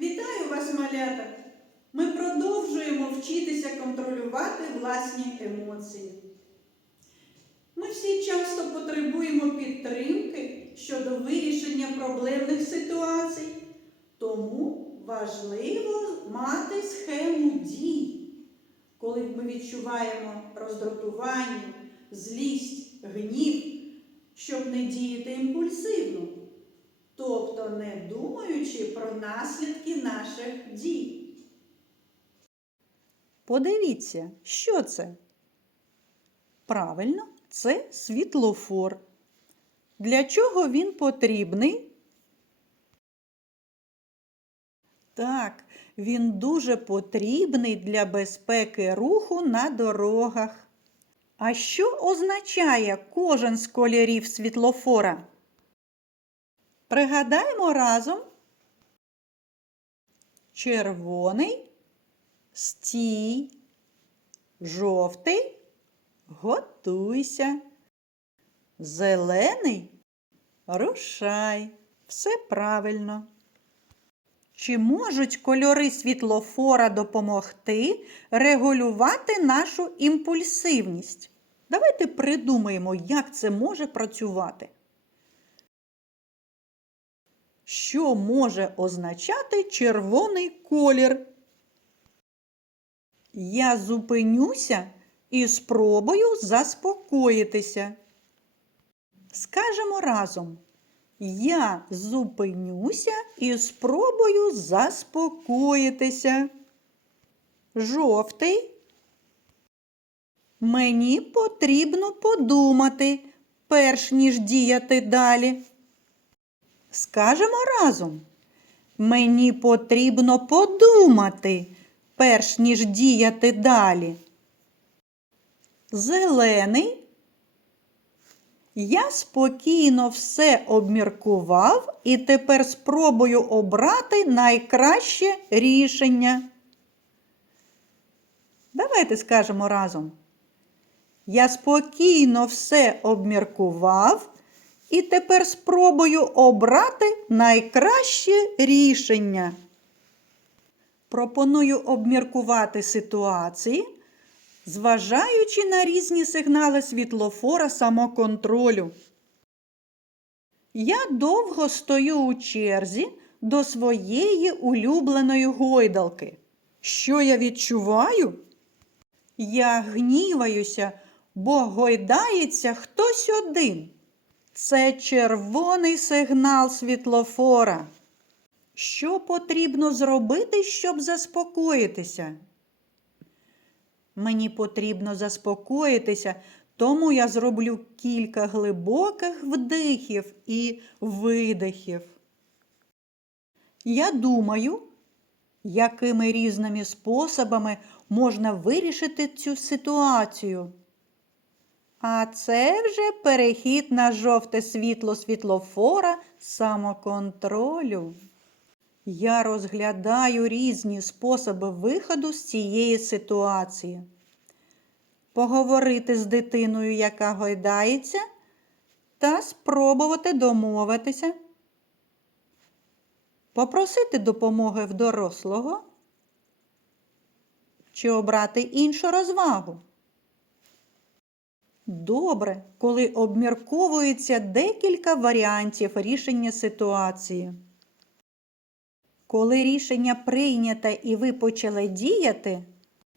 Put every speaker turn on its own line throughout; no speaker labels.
Вітаю вас, малята! Ми продовжуємо вчитися контролювати власні емоції. Ми всі часто потребуємо підтримки щодо вирішення проблемних ситуацій, тому важливо мати схему дій. Коли ми відчуваємо роздратування, злість, гнів, щоб не діяти імпульсивно, тобто не думаючи про наслідки наших дій.
Подивіться, що це? Правильно, це світлофор. Для чого він потрібний? Так, він дуже потрібний для безпеки руху на дорогах. А що означає кожен з кольорів світлофора? Пригадаємо разом. Червоний Стій. Жовтий. Готуйся. Зелений. Рушай. Все правильно. Чи можуть кольори світлофора допомогти регулювати нашу імпульсивність? Давайте придумаємо, як це може працювати. Що може означати червоний колір? Я зупинюся і спробую заспокоїтися. Скажемо разом. Я зупинюся і спробую заспокоїтися. Жовтий. Мені потрібно подумати, перш ніж діяти далі. Скажемо разом. Мені потрібно подумати, перш ніж діяти далі. Зелений. Я спокійно все обміркував і тепер спробую обрати найкраще рішення. Давайте скажемо разом. Я спокійно все обміркував і тепер спробую обрати найкраще рішення. Пропоную обміркувати ситуації, зважаючи на різні сигнали світлофора самоконтролю. Я довго стою у черзі до своєї улюбленої гойдалки. Що я відчуваю? Я гніваюся, бо гойдається хтось один. Це червоний сигнал світлофора. Що потрібно зробити, щоб заспокоїтися? Мені потрібно заспокоїтися, тому я зроблю кілька глибоких вдихів і видихів. Я думаю, якими різними способами можна вирішити цю ситуацію. А це вже перехід на жовте світло світлофора самоконтролю. Я розглядаю різні способи виходу з цієї ситуації. Поговорити з дитиною, яка гойдається, та спробувати домовитися. Попросити допомоги в дорослого чи обрати іншу розвагу. Добре, коли обмірковується декілька варіантів рішення ситуації. Коли рішення прийнято і ви почали діяти,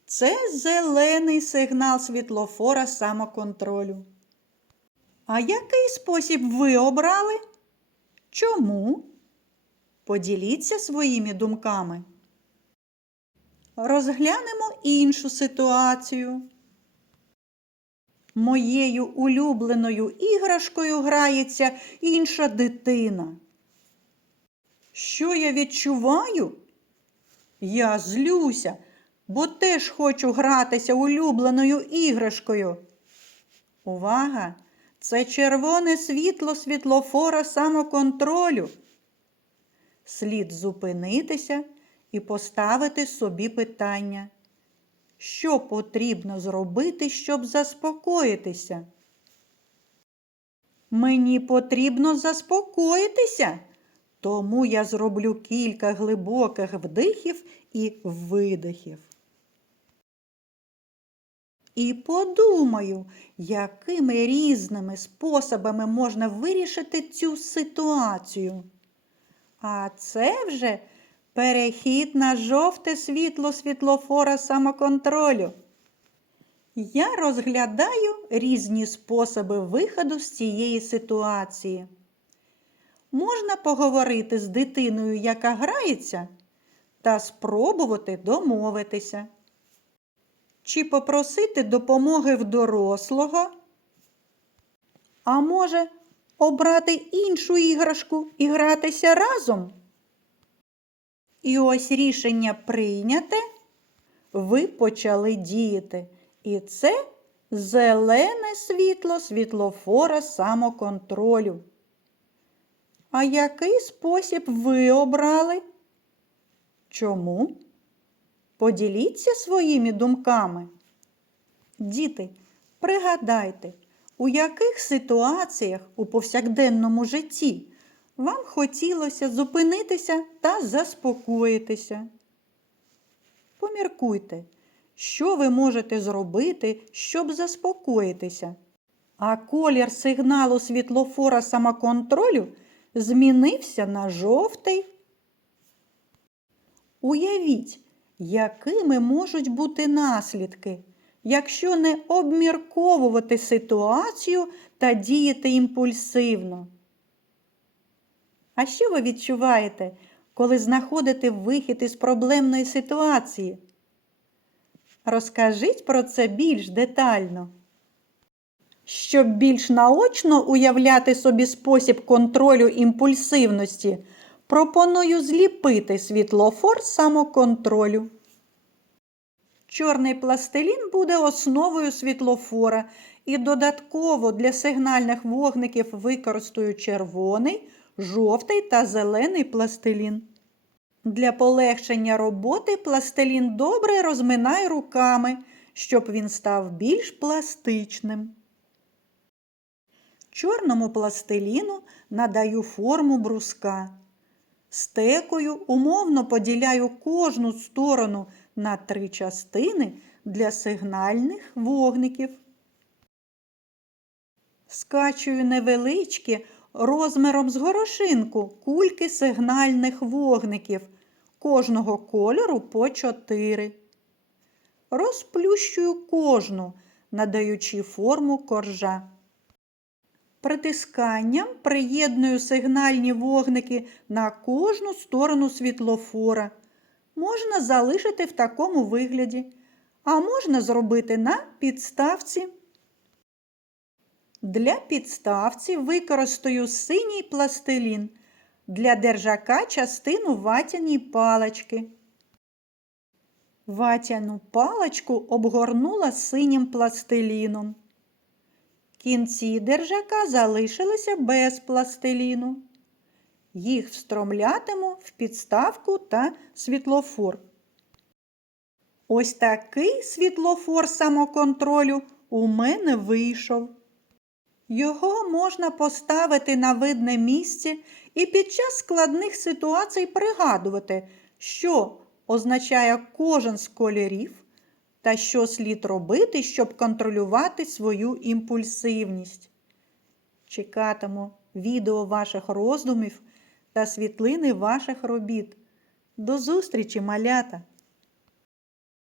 це зелений сигнал світлофора самоконтролю. А який спосіб ви обрали? Чому? Поділіться своїми думками. Розглянемо іншу ситуацію. Моєю улюбленою іграшкою грається інша дитина. Що я відчуваю? Я злюся, бо теж хочу гратися улюбленою іграшкою. Увага! Це червоне світло світлофора самоконтролю. Слід зупинитися і поставити собі питання. Що потрібно зробити, щоб заспокоїтися? Мені потрібно заспокоїтися, Тому я зроблю кілька глибоких вдихів і видихів. І подумаю, якими різними способами можна вирішити цю ситуацію. А це вже перехід на жовте світло світлофора самоконтролю. Я розглядаю різні способи виходу з цієї ситуації. Можна поговорити з дитиною, яка грається, та спробувати домовитися. Чи попросити допомоги в дорослого? А може, обрати іншу іграшку і гратися разом? І ось рішення прийняте, ви почали діяти. І це зелене світло світлофора самоконтролю. А який спосіб ви обрали? Чому? Поділіться своїми думками. Діти, пригадайте, у яких ситуаціях у повсякденному житті вам хотілося зупинитися та заспокоїтися. Поміркуйте, що ви можете зробити, щоб заспокоїтися. А колір сигналу світлофора самоконтролю змінився на жовтий. Уявіть, якими можуть бути наслідки, якщо не обмірковувати ситуацію та діяти імпульсивно. А що ви відчуваєте, коли знаходите вихід із проблемної ситуації? Розкажіть про це більш детально. Щоб більш наочно уявляти собі спосіб контролю імпульсивності, пропоную зліпити світлофор самоконтролю. Чорний пластилін буде основою світлофора і додатково для сигнальних вогників використаю червоний, жовтий та зелений пластилін. Для полегшення роботи пластилін добре розминай руками, щоб він став більш пластичним. Чорному пластиліну надаю форму бруска. Стекою умовно поділяю кожну сторону на три частини для сигнальних вогників. Скачую невеличкі розміром з горошинку кульки сигнальних вогників, кожного кольору по чотири. Розплющую кожну, надаючи форму коржа. Притисканням приєдную сигнальні вогники на кожну сторону світлофора. Можна залишити в такому вигляді, а можна зробити на підставці. Для підставці використаю синій пластилін, для держака частину ватяній палички. Ватяну паличку обгорнула синім пластиліном. Кінці держака залишилися без пластиліну. Їх встромлятиму в підставку та світлофор. Ось такий світлофор самоконтролю у мене вийшов. Його можна поставити на видне місце і під час складних ситуацій пригадувати, що означає кожен з кольорів та що слід робити, щоб контролювати свою імпульсивність. Чекатиму відео ваших роздумів та світлини ваших робіт. До зустрічі, малята!